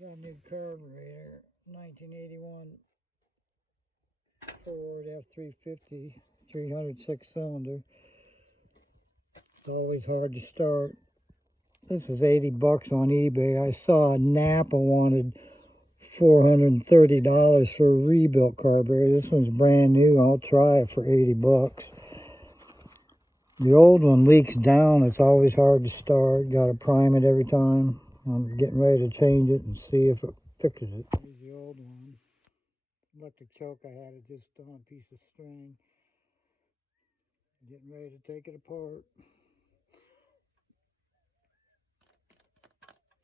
Got a new carburetor, 1981 Ford F350, 306 cylinder. It's always hard to start. This is 80 bucks on eBay. I saw Napa wanted $430 for a rebuilt carburetor. This one's brand new. I'll try it for 80 bucks. The old one leaks down. It's always hard to start. Got to prime it every time. I'm getting ready to change it and see if it fixes it. Here's the old one. Electric choke, I had it just on a piece of string. Getting ready to take it apart.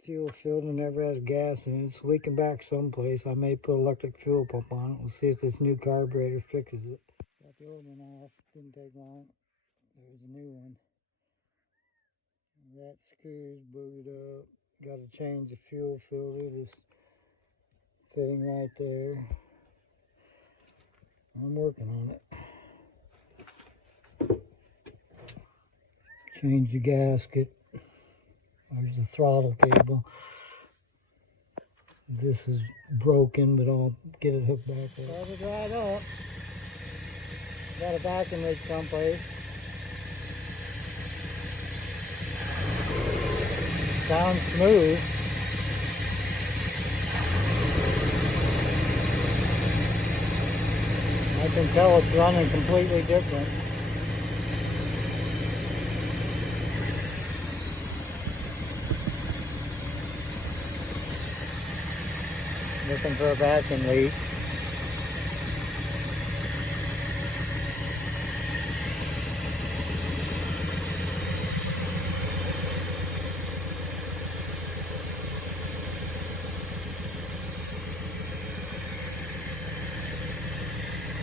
Fuel filter never has gas in it. It's leaking back someplace. I may put electric fuel pump on it. We'll see if this new carburetor fixes it. Got the old one off. Didn't take long. There's a new one. That screw's booted up. Got to change the fuel filter. This fitting right there. I'm working on it. Change the gasket. There's the throttle cable. This is broken, but I'll get it hooked back up. Started right up. Got a vacuum leak someplace. Sounds smooth. I can tell it's running completely different. Looking for a vacuum leak.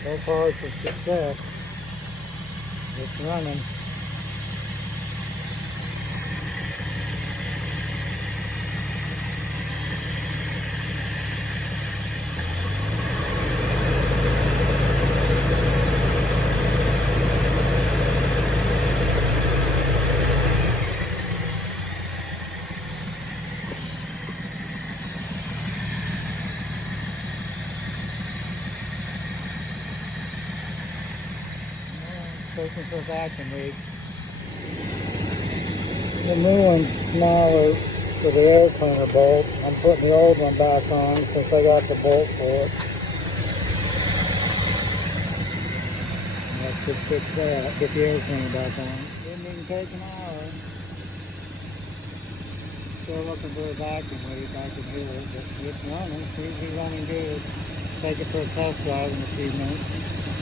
So far it's a success. It's running. Looking for a vacuum leak. The new one's smaller for the air cleaner bolt. I'm putting the old one back on since I got the bolt for it. That should fix that. Get the air cleaner back on. Didn't even take an hour. Still looking for a vacuum leak. I can hear it, but it's running. Seems to be running good. Take it for a test drive in a few minutes.